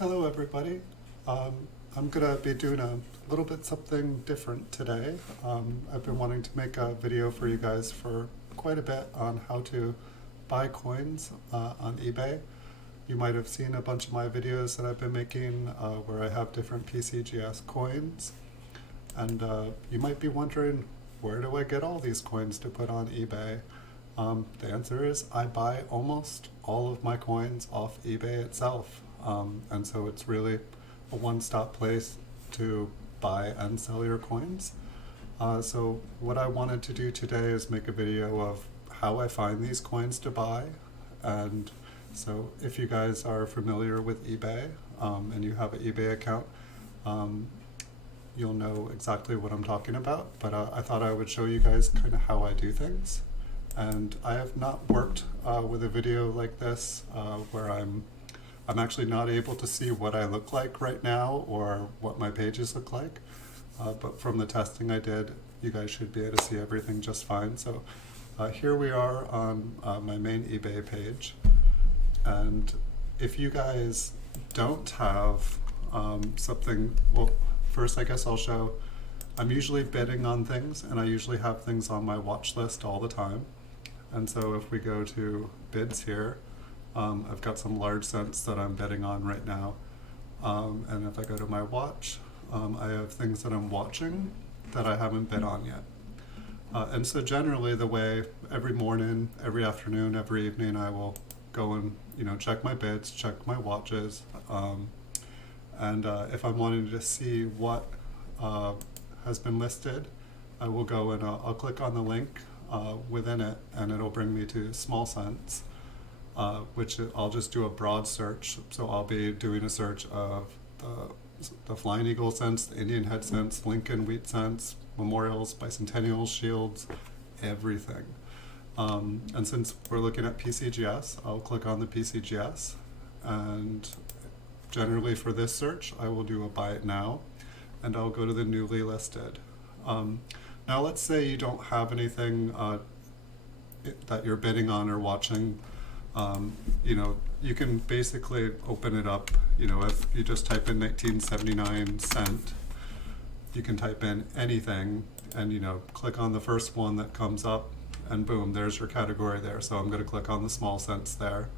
Hello everybody. Um, I'm gonna be doing a little bit something different today. I've been wanting to make a video for you guys for quite a bit on how to buy coins on eBay. You might have seen a bunch of my videos that I've been making where I have different PCGS coins. And you might be wondering, where do I get all these coins to put on eBay? The answer is I buy almost all of my coins off eBay itself. And so it's really a one-stop place to buy and sell your coins. So what I wanted to do today is make a video of how I find these coins to buy. And so if you guys are familiar with eBay and you have an eBay account, you'll know exactly what I'm talking about. But I thought I would show you guys kind of how I do things. And I have not worked with a video like this where I'm actually not able to see what I look like right now or what my pages look like. But from the testing I did, you guys should be able to see everything just fine. So here we are on my main eBay page. And if you guys don't have something, well, first I guess I'll show, I'm usually bidding on things and I usually have things on my watch list all the time. And so if we go to bids here, I've got some large cents that I'm bidding on right now. And if I go to my watch, I have things that I'm watching that I haven't bid on yet. And so generally the way every morning, every afternoon, every evening, I will go and check my bids, check my watches. And if I'm wanting to see what has been listed, I will go and I'll click on the link within it and it'll bring me to small cents. Which I'll just do a broad search. So I'll be doing a search of the Flying Eagle cents, the Indian head cents, Lincoln wheat cents, memorials, bicentennials, shields, everything. And since we're looking at PCGS, I'll click on the PCGS. And generally for this search, I will do a buy it now. And I'll go to the newly listed. Now let's say you don't have anything that you're bidding on or watching. You can basically open it up, if you just type in 1979 cent, you can type in anything and, click on the first one that comes up and boom, there's your category there. So I'm going to click on the small cents there.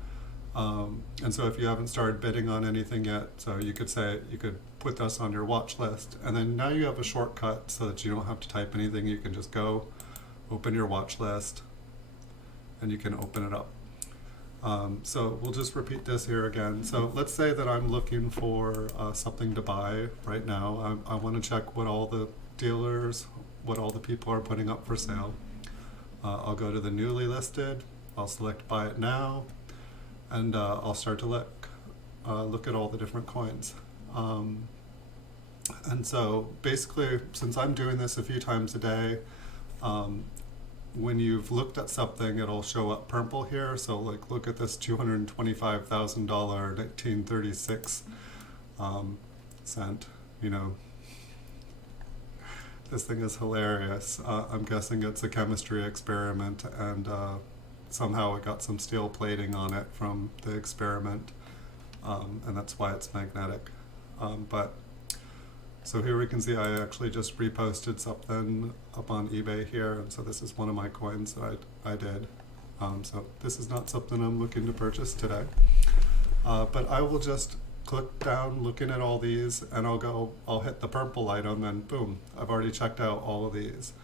And so if you haven't started bidding on anything yet, so you could put this on your watch list and then now you have a shortcut so that you don't have to type anything. You can just go open your watch list and you can open it up. So we'll just repeat this here again. So let's say that I'm looking for something to buy right now. I want to check what all the dealers, what all the people are putting up for sale. I'll go to the newly listed, I'll select buy it now, and I'll start to look at all the different coins. And so basically, since I'm doing this a few times a day, when you've looked at something, it'll show up purple here. So like, look at this $225,000 1936 cent. This thing is hilarious. I'm guessing it's a chemistry experiment, and somehow it got some steel plating on it from the experiment, and that's why it's magnetic. So here we can see I actually just reposted something up on eBay here, and so this is one of my coins that I did. So this is not something I'm looking to purchase today. But I will just click down looking at all these and I'll hit the purple item and boom, I've already checked out all of these.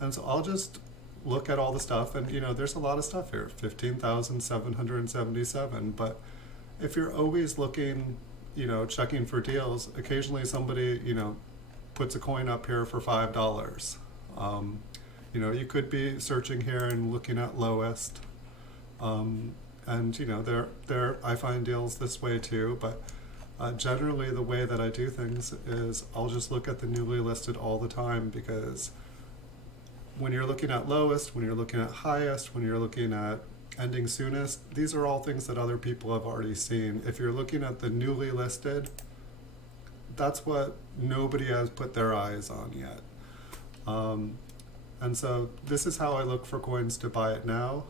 And so I'll just look at all the stuff and there's a lot of stuff here, 15,777, but if you're always looking checking for deals, occasionally somebody, puts a coin up here for $5. You could be searching here and looking at lowest. And I find deals this way too, but generally the way that I do things is I'll just look at the newly listed all the time, because when you're looking at lowest, when you're looking at highest, when you're looking at ending soonest, these are all things that other people have already seen. If you're looking at the newly listed, that's what nobody has put their eyes on yet. And so this is how I look for coins to buy it now.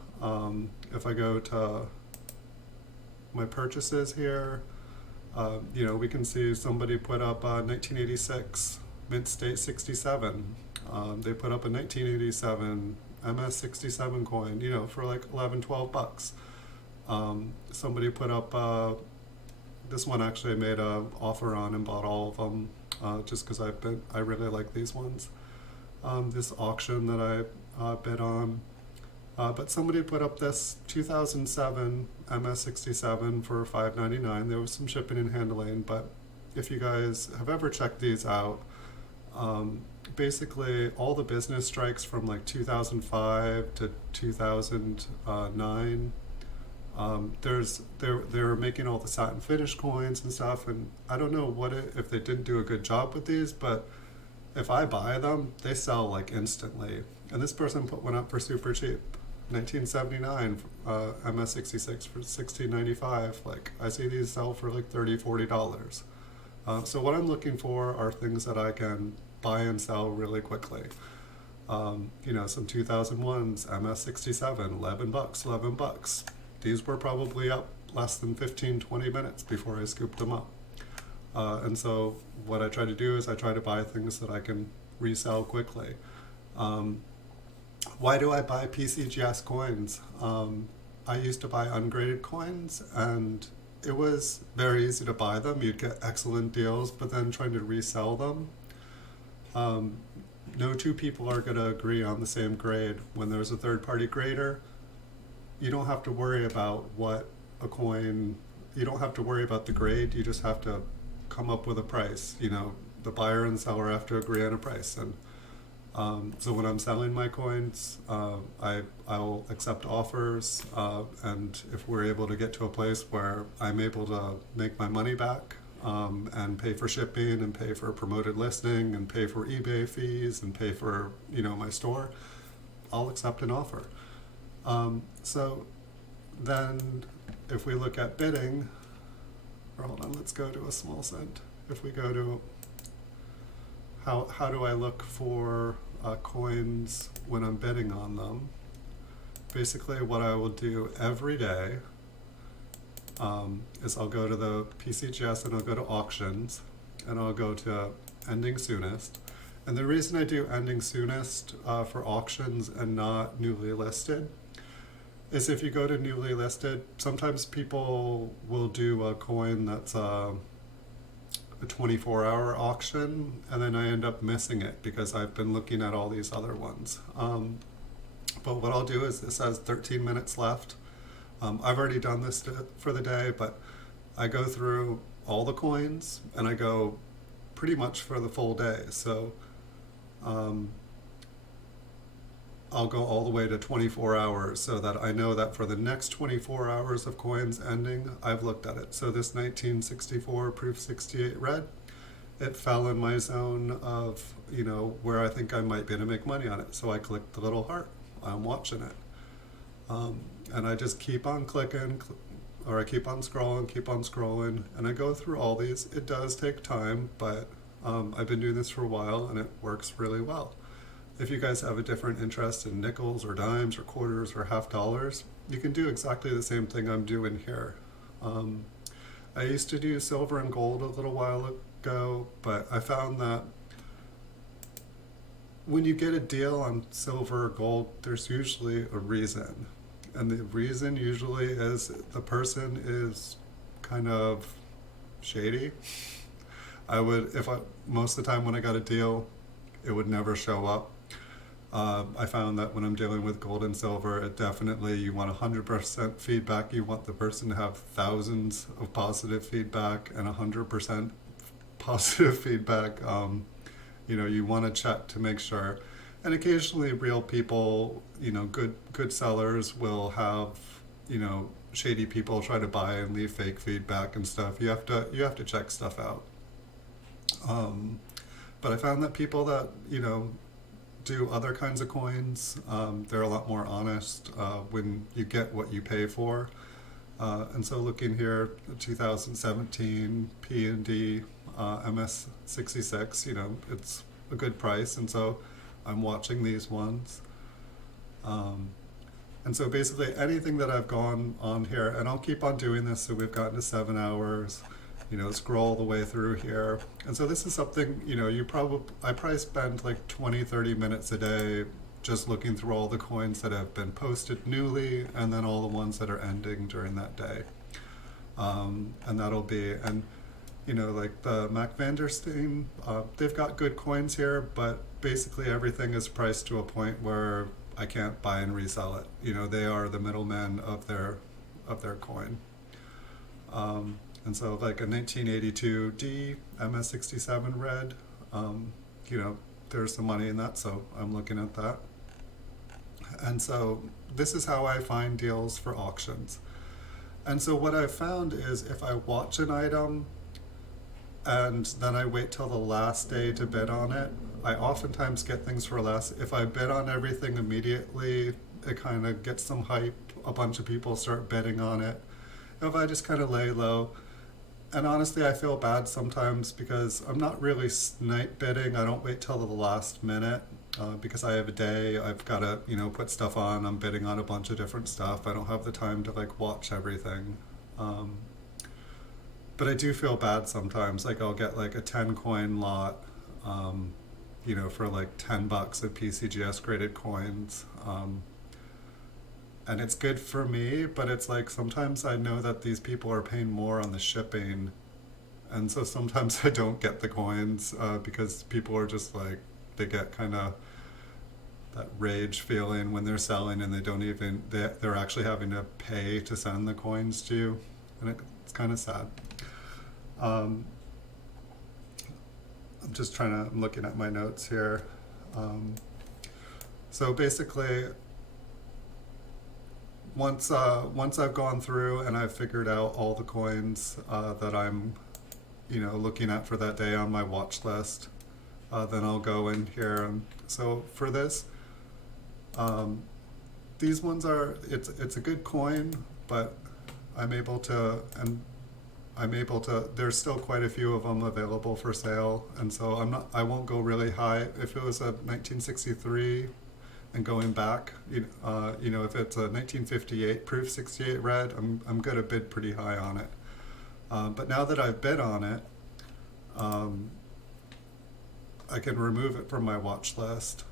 If I go to my purchases here, You know, we can see somebody put up 1986 Mint State 67. They put up a 1987 MS67 coin, you know, for like 11, 12 bucks. Somebody put up, this one actually I made an offer on and bought all of them, just because I really like these ones. This auction that I bid on. But somebody put up this 2007 MS67 for $5.99. There was some shipping and handling, but if you guys have ever checked these out, basically all the business strikes from like 2005 to 2009, they're making all the satin finish coins and stuff, and I don't know if they didn't do a good job with these, but if I buy them, they sell like instantly. And this person put one up for super cheap. 1979 MS66 for $16.95. Like, I see these sell for like $30, $40. So what I'm looking for are things that I can buy and sell really quickly. You know, some 2001s MS67, 11 bucks, 11 bucks. These were probably up less than 15, 20 minutes before I scooped them up. And so what I try to do is I try to buy things that I can resell quickly. Why do I buy PCGS coins? I used to buy ungraded coins, and it was very easy to buy them. You'd get excellent deals, but then trying to resell them, no two people are going to agree on the same grade. When there's a third-party grader, you don't have to worry about what a coin, you don't have to worry about the grade, you just have to come up with a price. You know, the buyer and seller have to agree on a price. And so when I'm selling my coins, I'll accept offers, and if we're able to get to a place where I'm able to make my money back, and pay for shipping and pay for promoted listing and pay for eBay fees and pay for, you know, my store, I'll accept an offer. So then if we look at bidding, or hold on, let's go to a small cent. If we go to how do I look for coins when I'm bidding on them? Basically what I will do every day is I'll go to the PCGS and I'll go to auctions and I'll go to ending soonest. And the reason I do ending soonest for auctions and not newly listed is if you go to newly listed, sometimes people will do a coin that's a 24-hour auction, and then I end up missing it because I've been looking at all these other ones. But what I'll do is this has 13 minutes left. I've already done this for the day, but I go through all the coins and I go pretty much for the full day. So I'll go all the way to 24 hours so that I know that for the next 24 hours of coins ending, I've looked at it. So this 1964 Proof 68 red, it fell in my zone of, you know, where I think I might be able to make money on it. So I click the little heart. I'm watching it. And I just keep on clicking, or I keep on scrolling, and I go through all these. It does take time, but I've been doing this for a while and it works really well. If you guys have a different interest in nickels or dimes or quarters or half dollars, you can do exactly the same thing I'm doing here. I used to do silver and gold a little while ago, but I found that when you get a deal on silver or gold, there's usually a reason. And the reason usually is the person is kind of shady. Most of the time when I got a deal, it would never show up. I found that when I'm dealing with gold and silver, it definitely, you want 100% feedback. You want the person to have thousands of positive feedback and 100% positive feedback. You know, you want to check to make sure. And occasionally real people, you know, good sellers will have, you know, shady people try to buy and leave fake feedback and stuff. You have to check stuff out. But I found that people that, you know, do other kinds of coins, they're a lot more honest when you get what you pay for. And so looking here, 2017 P&D MS66, you know, it's a good price, and so I'm watching these ones. And so basically anything that I've gone on here, and I'll keep on doing this, so we've gotten to 7 hours. scroll the way through here. And so this is something, I probably spend like 20, 30 minutes a day just looking through all the coins that have been posted newly and then all the ones that are ending during that day. And that'll be, and like the Mac Vandersteen, they've got good coins here, but basically everything is priced to a point where I can't buy and resell it. They are the middleman of their coin. And so like a 1982D MS67 red, there's some money in that, so I'm looking at that. And so this is how I find deals for auctions. And so what I've found is if I watch an item and then I wait till the last day to bid on it, I oftentimes get things for less. If I bid on everything immediately, it kind of gets some hype. A bunch of people start bidding on it. If I just kind of lay low, and honestly, I feel bad sometimes because I'm not really snipe bidding. I don't wait till the last minute because I have a day. I've got to, put stuff on. I'm bidding on a bunch of different stuff. I don't have the time to like watch everything. But I do feel bad sometimes. Like I'll get like a 10 coin lot, for like $10 of PCGS graded coins. And it's good for me, but it's like sometimes I know that these people are paying more on the shipping. And so sometimes I don't get the coins because people are just like, they get kind of that rage feeling when they're selling and they don't even, they're actually having to pay to send the coins to you. And it's kind of sad. I'm just I'm looking at my notes here. So basically, once I've gone through and I've figured out all the coins that I'm, looking at for that day on my watch list, then I'll go in here. And so for this, these ones it's a good coin, but there's still quite a few of them available for sale, and so I won't go really high. If it was a 1963 and going back, if it's a 1958 proof 68 red, I'm gonna bid pretty high on it. But now that I've bid on it, I can remove it from my watch list,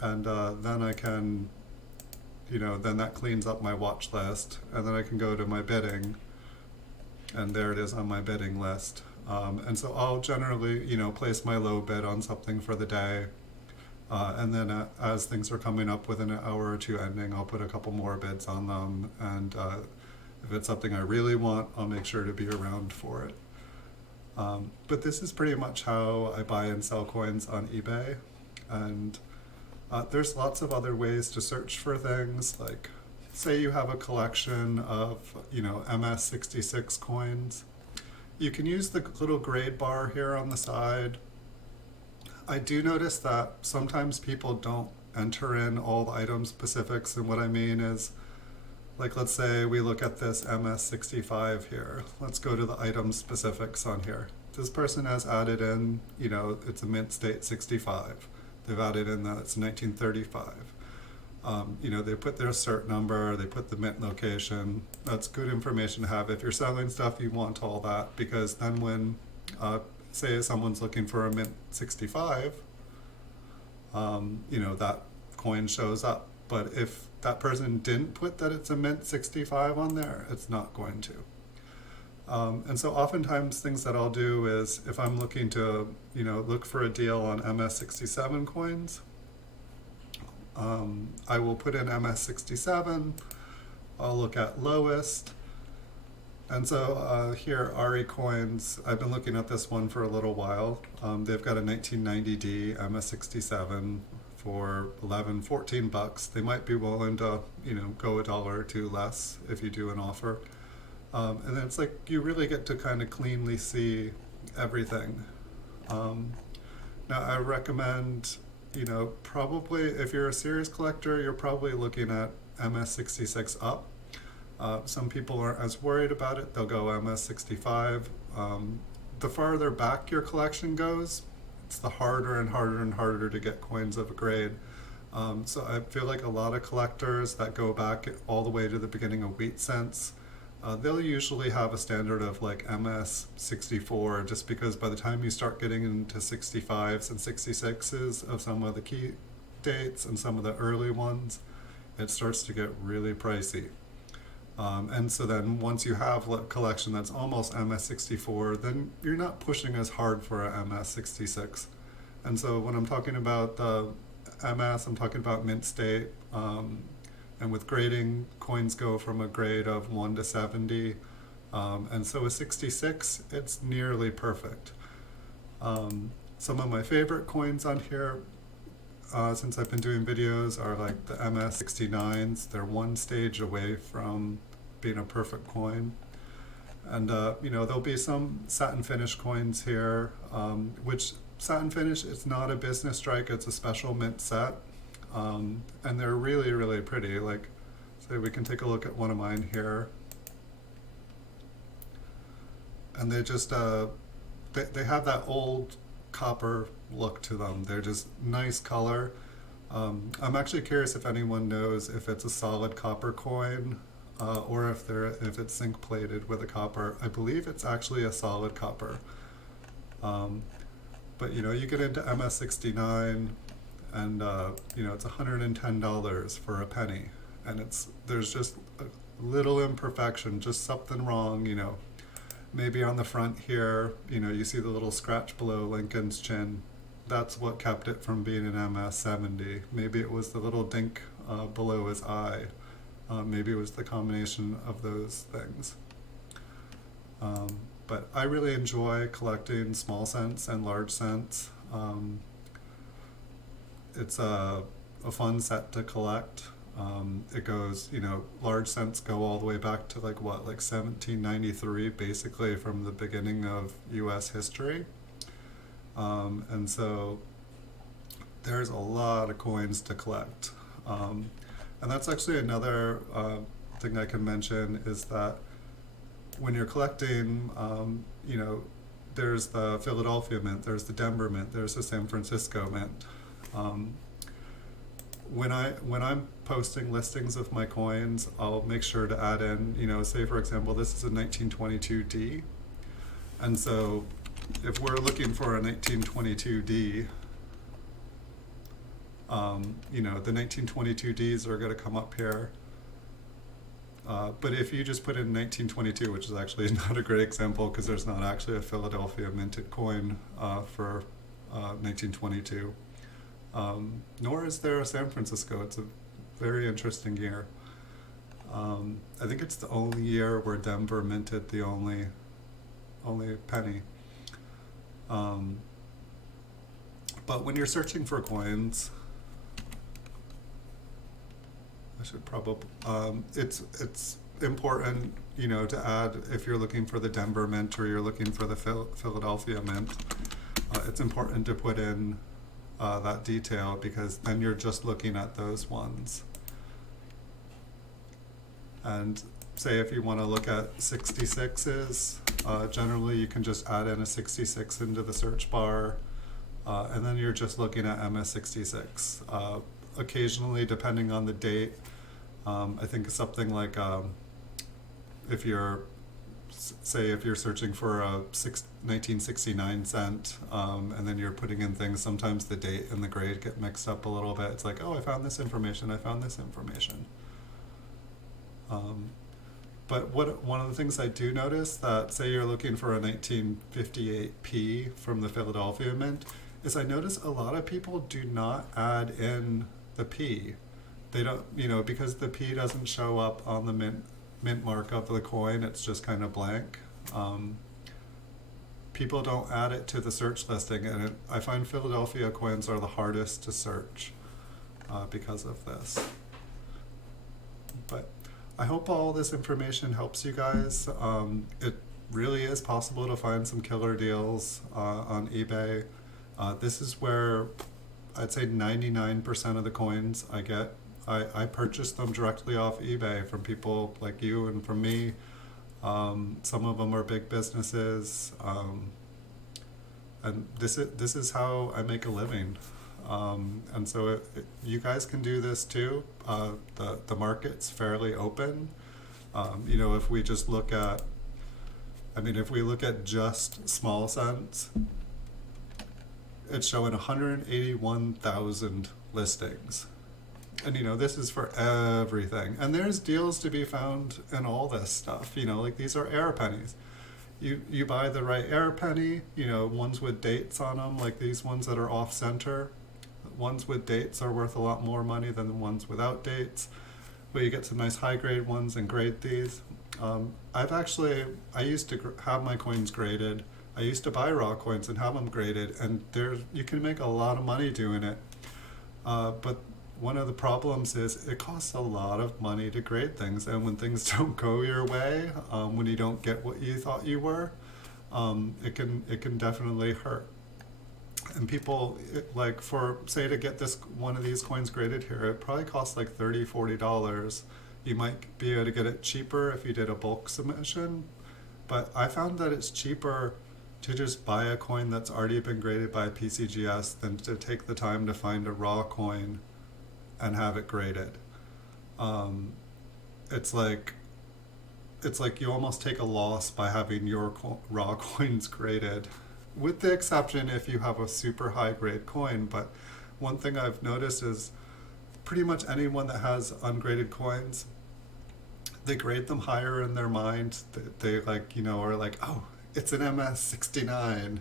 and then I can, then that cleans up my watch list, and then I can go to my bidding, and there it is on my bidding list. And so I'll generally, place my low bid on something for the day, and then as things are coming up within an hour or two ending, I'll put a couple more bids on them, and if it's something I really want, I'll make sure to be around for it. But this is pretty much how I buy and sell coins on eBay, and there's lots of other ways to search for things, like say you have a collection of MS66 coins. You can use the little grade bar here on the side. I do notice that sometimes people don't enter in all the item specifics, and what I mean is, like let's say we look at this MS65 here. Let's go to the item specifics on here. This person has added in, it's a mint state 65. They've added in that it's 1935. They put their cert number, they put the mint location. That's good information to have. If you're selling stuff, you want all that, because then when, say someone's looking for a mint 65, that coin shows up. But if that person didn't put that it's a mint 65 on there, it's not going to. And so oftentimes things that I'll do is, if I'm looking to, look for a deal on MS67 coins, I will put in MS67, I'll look at lowest, and so here, RE Coins, I've been looking at this one for a little while. They've got a 1990D MS67 for $14. They might be willing to, go $1 or $2 less if you do an offer. And then it's like you really get to kind of cleanly see everything. Now I recommend, probably if you're a serious collector, you're probably looking at MS66 up. Some people aren't as worried about it. They'll go MS65. The farther back your collection goes, it's the harder and harder and harder to get coins of a grade. So I feel like a lot of collectors that go back all the way to the beginning of wheat cents, they'll usually have a standard of like MS64, just because by the time you start getting into 65s and 66s of some of the key dates and some of the early ones, it starts to get really pricey. And so then once you have a collection that's almost MS64, then you're not pushing as hard for a MS66. And so when I'm talking about the MS, I'm talking about mint state. And with grading, coins go from a grade of 1 to 70. And so with 66, it's nearly perfect. Some of my favorite coins on here, since I've been doing videos, are like the MS69s. They're one stage away from being a perfect coin. And there'll be some satin finish coins here, which satin finish is not a business strike, it's a special mint set. And they're really, really pretty. Like, say we can take a look at one of mine here. And they just, they have that old copper look to them. They're just nice color. I'm actually curious if anyone knows if it's a solid copper coin, or if it's zinc plated with a copper. I believe it's actually a solid copper. But you get into MS69, and it's $110 for a penny, and there's just a little imperfection, just something wrong. Maybe on the front here, you see the little scratch below Lincoln's chin. That's what kept it from being an MS70. Maybe it was the little dink below his eye. Maybe it was the combination of those things. But I really enjoy collecting small cents and large cents. It's a fun set to collect. It goes, large cents go all the way back to like 1793, basically from the beginning of US history. And so there's a lot of coins to collect. And that's actually another thing I can mention, is that when you're collecting, there's the Philadelphia Mint, there's the Denver Mint, there's the San Francisco Mint. When I'm posting listings of my coins, I'll make sure to add in, say for example, this is a 1922D. And so if we're looking for a 1922D, the 1922Ds are going to come up here. But if you just put in 1922, which is actually not a great example because there's not actually a Philadelphia minted coin for 1922, nor is there a San Francisco. It's a very interesting year. I think it's the only year where Denver minted the only penny. But when you're searching for coins, I should probably, it's important, to add, if you're looking for the Denver Mint or you're looking for the Philadelphia Mint, it's important to put in that detail, because then you're just looking at those ones. And say if you want to look at 66s, generally you can just add in a 66 into the search bar, and then you're just looking at MS66. Occasionally, depending on the date, I think something like if you're searching for a 1969 cent, and then you're putting in things, sometimes the date and the grade get mixed up a little bit. It's like, oh, I found this information, I found this information. But one of the things I do notice, that say you're looking for a 1958P from the Philadelphia Mint, is I notice a lot of people do not add in the P. They don't, because the P doesn't show up on the mint mark of the coin, it's just kind of blank. People don't add it to the search listing, and I find Philadelphia coins are the hardest to search because of this. But I hope all this information helps you guys. It really is possible to find some killer deals on eBay. This is where I'd say 99% of the coins I get, I purchase them directly off eBay from people like you and from me. Some of them are big businesses, and this is how I make a living. And so you guys can do this too. The market's fairly open. You know, if we just look at, I mean, if we look at just small cents, it's showing 181,000 listings. And you know, this is for everything. And there's deals to be found in all this stuff. You know, like these are air pennies. You buy the right air penny, you know, ones with dates on them, like these ones that are off center. Ones with dates are worth a lot more money than the ones without dates. But you get some nice high grade ones and grade these. I used to have my coins graded. I used to buy raw coins and have them graded, and you can make a lot of money doing it. But one of the problems is it costs a lot of money to grade things, and when things don't go your way, when you don't get what you thought you were, it can definitely hurt. And people, like, for say to get this one of these coins graded here, it probably costs like $30-40. You might be able to get it cheaper if you did a bulk submission, but I found that it's cheaper to just buy a coin that's already been graded by PCGS than to take the time to find a raw coin and have it graded. It's like you almost take a loss by having your raw coins graded, with the exception if you have a super high grade coin. But one thing I've noticed is pretty much anyone that has ungraded coins, they grade them higher in their mind. They like, you know, are like, oh, it's an MS69,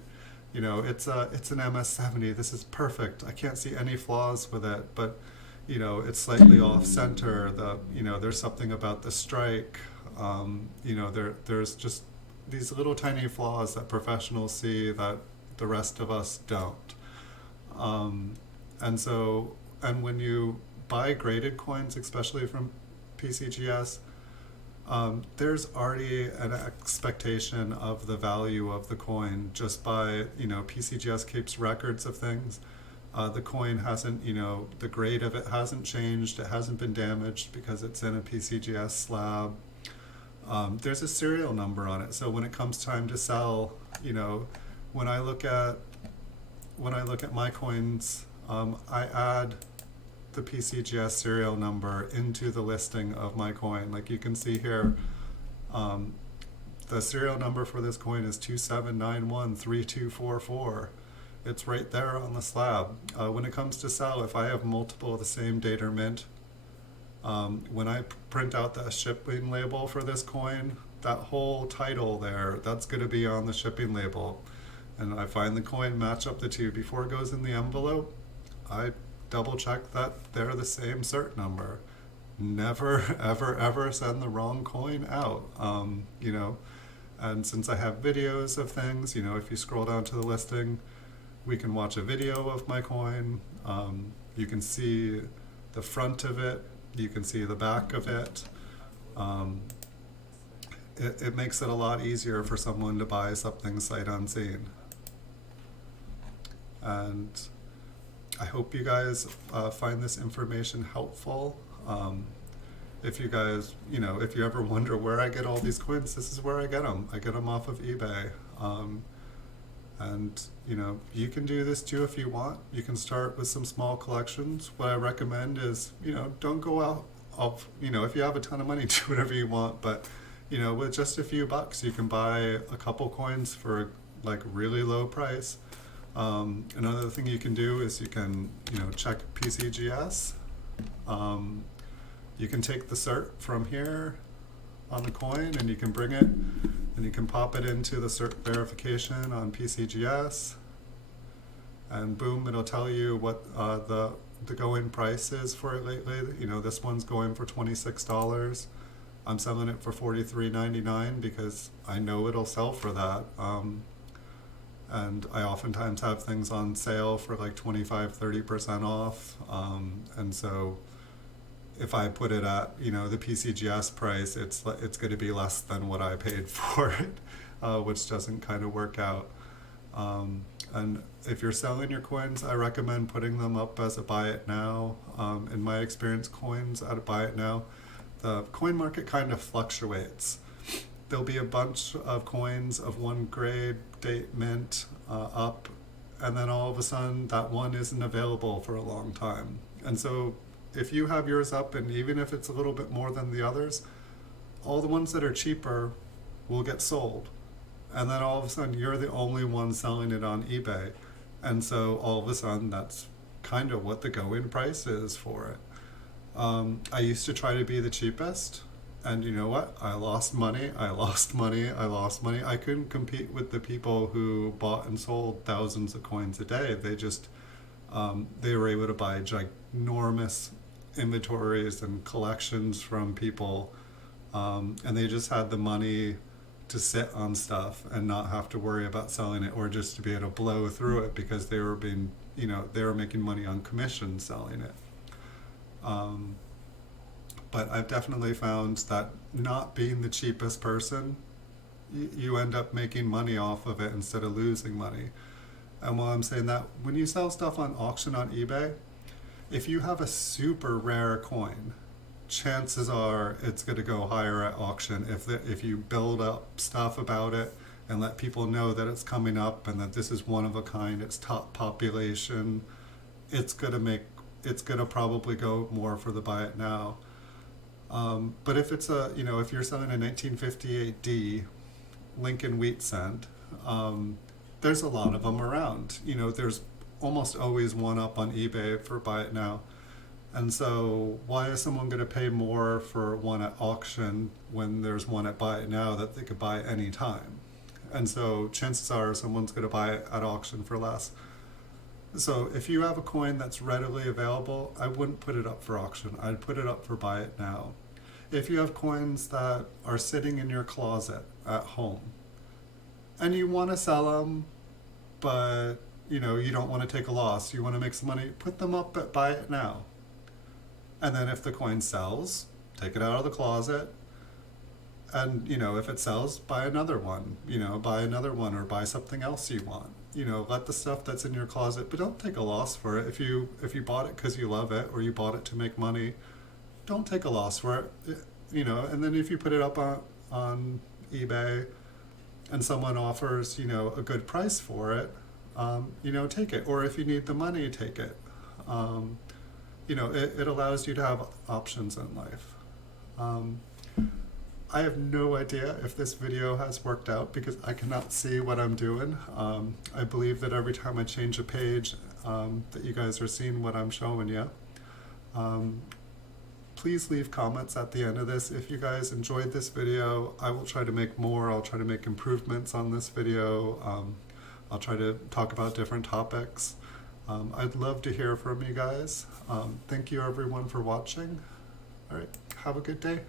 you know, it's an MS70. This is perfect. I can't see any flaws with it, but you know, it's slightly off center. You know, there's something about the strike. You know, there's just these little tiny flaws that professionals see that the rest of us don't. And when you buy graded coins, especially from PCGS, there's already an expectation of the value of the coin just by, you know, PCGS keeps records of things. The coin hasn't, you know, the grade of it hasn't changed, it hasn't been damaged because it's in a PCGS slab. There's a serial number on it, so when it comes time to sell, you know, when I look at my coins, I add the PCGS serial number into the listing of my coin. Like you can see here, the serial number for this coin is 27913244. It's right there on the slab. When it comes to sell, if I have multiple of the same date or mint, when I print out the shipping label for this coin, that whole title there, that's going to be on the shipping label. And I find the coin, match up the two. Before it goes in the envelope, I double check that they're the same cert number. Never, ever, ever send the wrong coin out, you know. And since I have videos of things, you know, if you scroll down to the listing, we can watch a video of my coin. You can see the front of it. You can see the back of it. It makes it a lot easier for someone to buy something sight unseen. And I hope you guys find this information helpful. If you guys, you know, if you ever wonder where I get all these coins, this is where I get them. I get them off of eBay. And you know, you can do this too if you want. You can start with some small collections. What I recommend is, you know, don't go out of, you know, if you have a ton of money, do whatever you want, but you know, with just a few bucks, you can buy a couple coins for like really low price. Another thing you can do is you can, you know, check PCGS. You can take the cert from here on the coin and you can bring it and you can pop it into the cert verification on PCGS, and boom, it'll tell you what the go-in price is for it lately. You know, this one's going for $26. I'm selling it for $43.99 because I know it'll sell for that. And I oftentimes have things on sale for like 25-30% off. And so if I put it at, you know, the PCGS price, it's going to be less than what I paid for it, which doesn't kind of work out. And if you're selling your coins, I recommend putting them up as a buy it now. In my experience, coins at a buy it now, the coin market kind of fluctuates. There'll be a bunch of coins of one grade, date, mint, up, and then all of a sudden that one isn't available for a long time. And so if you have yours up, and even if it's a little bit more than the others, all the ones that are cheaper will get sold. And then all of a sudden you're the only one selling it on eBay. And so all of a sudden that's kind of what the go-in price is for it. I used to try to be the cheapest, and you know what? I lost money, I lost money, I lost money. I couldn't compete with the people who bought and sold thousands of coins a day. They were able to buy ginormous inventories and collections from people, and they just had the money to sit on stuff and not have to worry about selling it, or just to be able to blow through it because they were making money on commission selling it. But I've definitely found that not being the cheapest person, you end up making money off of it instead of losing money. And while I'm saying that, when you sell stuff on auction on eBay, if you have a super rare coin, chances are it's going to go higher at auction. If you build up stuff about it and let people know that it's coming up and that this is one of a kind, it's top population, it's going to probably go more for the buy it now. But if it's if you're selling a 1958D Lincoln wheat cent, there's a lot of them around. There's almost always one up on eBay for buy it now. And so why is someone going to pay more for one at auction when there's one at buy it now that they could buy any time? And so chances are someone's going to buy it at auction for less. So if you have a coin that's readily available, I wouldn't put it up for auction. I'd put it up for buy it now. If you have coins that are sitting in your closet at home and you want to sell them, but you don't want to take a loss, you want to make some money, put them up at buy it now. And then if the coin sells, take it out of the closet. And if it sells, buy another one, or buy something else you want. Let the stuff that's in your closet, but don't take a loss for it. If you bought it because you love it, or you bought it to make money, don't take a loss for it. And then if you put it up on eBay and someone offers, a good price for it, take it. Or if you need the money, take it. It allows you to have options in life. I have no idea if this video has worked out because I cannot see what I'm doing. I believe that every time I change a page that you guys are seeing what I'm showing you. Please leave comments at the end of this. If you guys enjoyed this video, I will try to make more. I'll try to make improvements on this video. I'll try to talk about different topics. I'd love to hear from you guys. Thank you everyone for watching. All right, have a good day.